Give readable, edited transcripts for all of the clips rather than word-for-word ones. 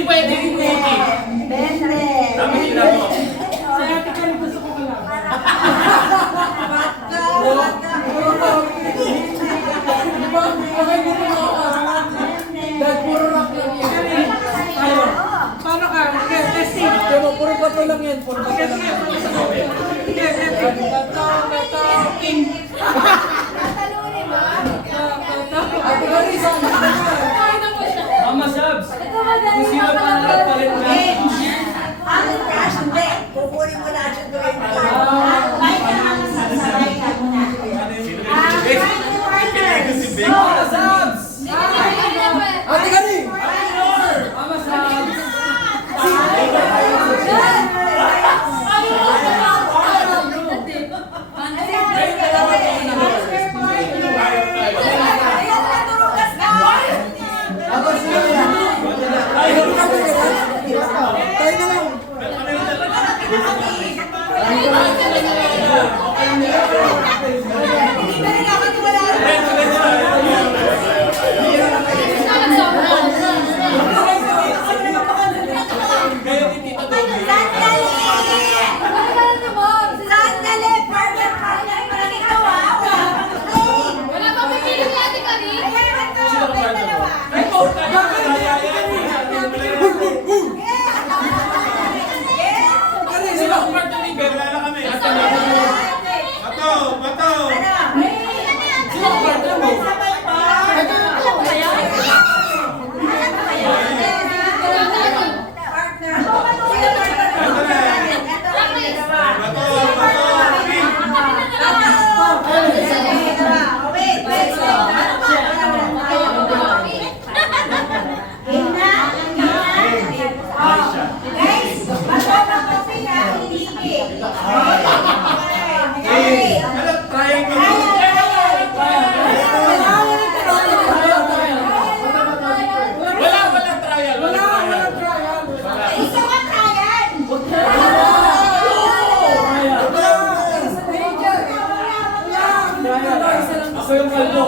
Hindi pwede yung cookie. Bendre. Dami nila mo. Sa ate ka gusto ko ka lang. Di ba? Okay dito mo ako. Dahil puro rock lang yan. Tayo. Paano ka? Okay, testing. Di ba? Puro bato lang yan. Puro bato lang yan. King. Ate Gary, saan ka na? Mama Sabs. Kung sino pangarap palit na. Ang cash, hindi. Kukunin mo na siya doon. Mama Sabs! Ate Gary! Mama Sabs. Tapos sila yan. Tayo na lang. Sila kung Marta Miguel. Wala kami. Bato. Bato. Sino kung Marta mo? Ano? Triangle. Wala trial. Wala trial. Ako yung kalbo.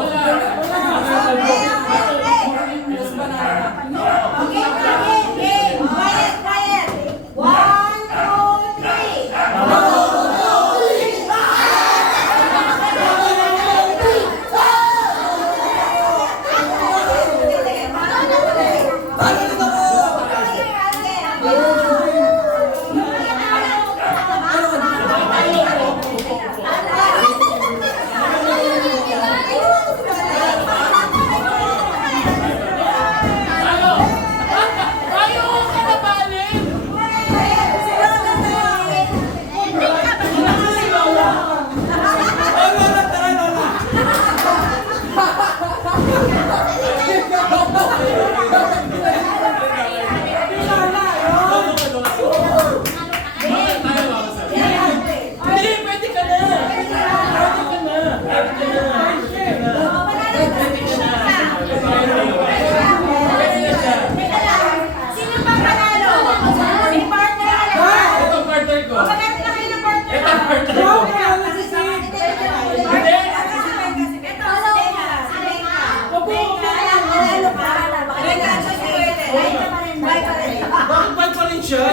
Bakit pa rin siya?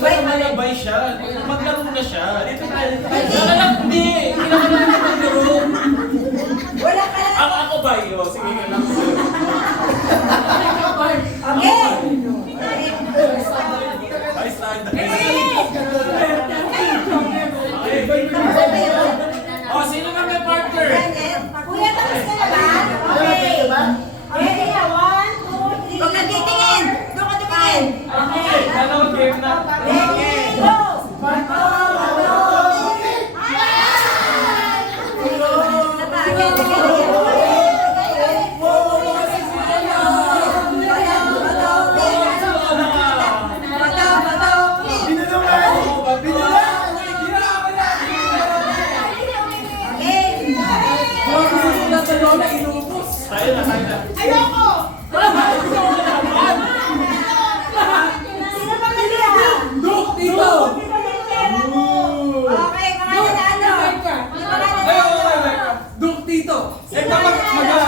Malabay siya. Maglaro na siya. Dito tayo. Hindi. Hindi na kailangan maglaro. Ako ba yun? Sige nga lang. Ay, stand. Oh, sino ka may partner? Kuya, tapos ka na ba? Okay. Okay, 1, 2, 3. Huwag kang titingin. Doon ka tumingin. Okay, dalawang game na. Okay, go. Tayo na. Ayoko! Sino pa kanila? Duk, dito! Okay, mga nanalo. Mga nanalo. Duk, dito! Eh, kapag mag-ina.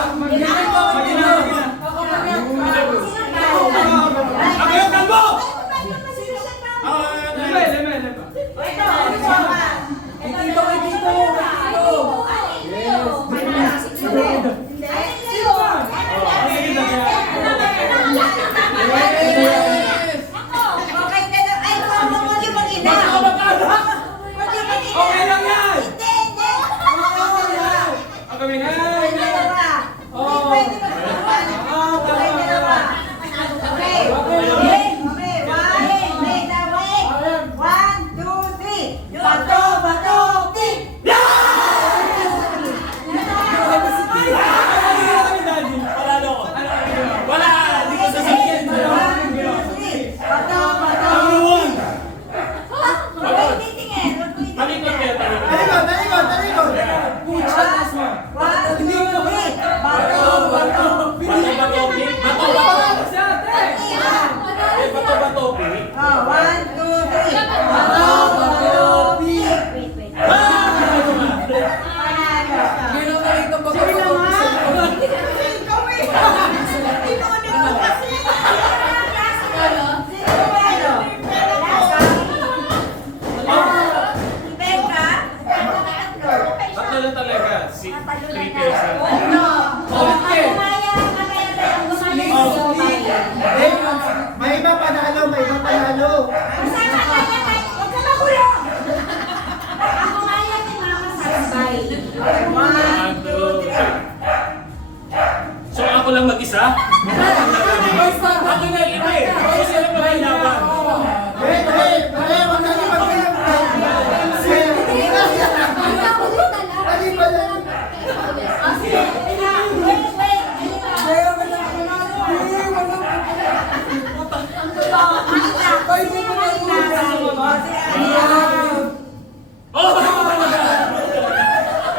Natalo talaga. Si 3 pesos. Ano? Ang gumaya, ang gumaya. May iba panalo, may iba panalo. Masama kaya tayo. Huwag ka magulo. Ang gumaya ni Mama Sarsay. 1, 2, 3. So ako lang mag-isa? Basta ako na Iba eh. Ako sila magkailaban. Wait, wag na yung magbilang. Dali pa lang. Kaya wala ko na. Ay, hindi ko na Oh!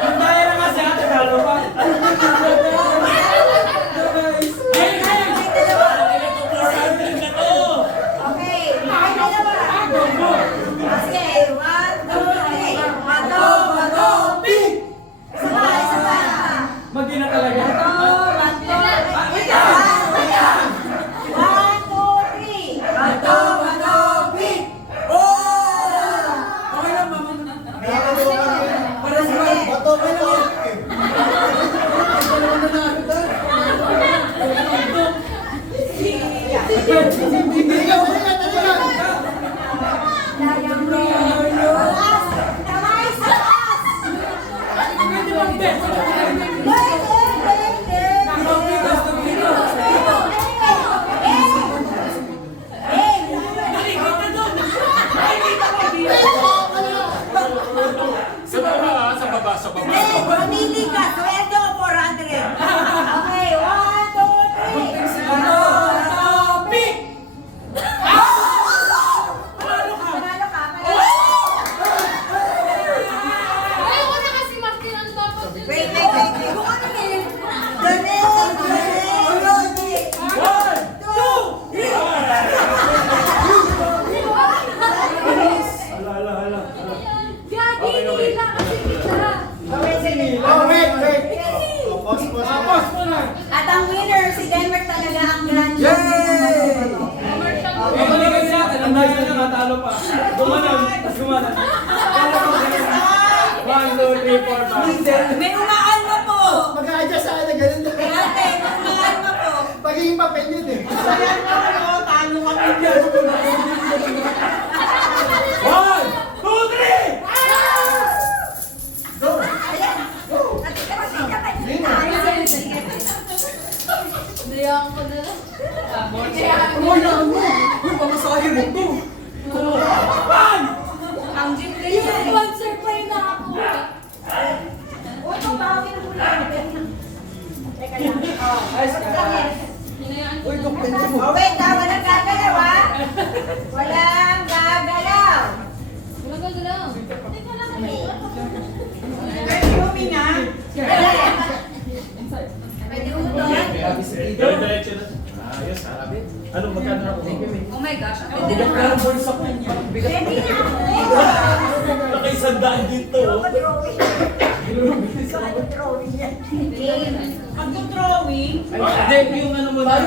Ang daya na nga si ate, talo pa. Mag-ina talaga. Okay lang, mama. Para sa Bato, bato. Hindi ka, dali ka. Sa baba, sa baba, sa baba. Mamili ka, sweldo 400. Okay, 1, 2, 3. Panalo ka, panalo. Wait. Kung ano eh. Ganun. Oh, wait. Pause. Tapos mo na. At ang winner, si Denver talaga ang grand Yay! champion. Ang maligay sa atin, ang dahil na natalo pa. Gumanan, tapos gumanan. 1, 2, 3, 4, 5. May umakalma po. Mag-a-adjust sa akin, ganun na. Ate, may umakalma po. Pagiging papel yun eh. Ayan na po, talo kami dyan. 1, 2, 3! Ayan. Uy, pamasahin mo to. Ang gym din yan. Uy, pabawin mo lang. Teka lang. Ayos ka. Uy, kumpente mo. Oh, wait, walang gagalaw, ha? Walang gagalaw. Pwede huminga. Pwede umutol. Diretso na. Ayos, ha? Ano, magkano ako? Oh my gosh. Hindi ka parang bulsa ko. Pwede na. Nakaisandaan dito. Drawing. Drawing yan. Hindi, yung ano mo na.